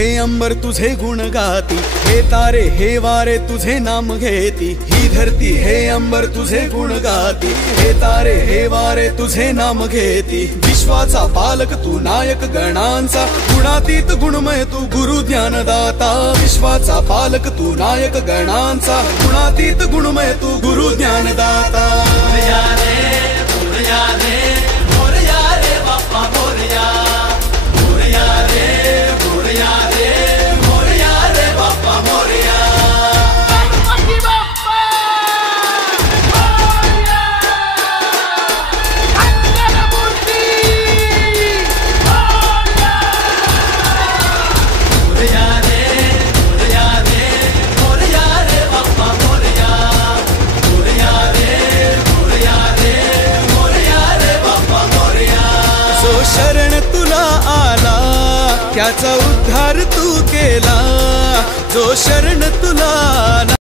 हे अंबर तुझे गुण गाती, हे तारे हे वारे तुझे नाम घेती। ही धरती हे अंबर तुझे गुण गाती, हे तारे हे वारे तुझे नाम घेती। विश्वाचा पालक तू नायक गणांचा, गुणातीत गुणमय तू गुरु ज्ञानदाता। विश्वाचा पालक तू नायक गणांचा, गुणातीत गुणमय तू गुरु ज्ञानदाता। शरण तुला आला त्याचा उद्धार तू केला, जो शरण तुला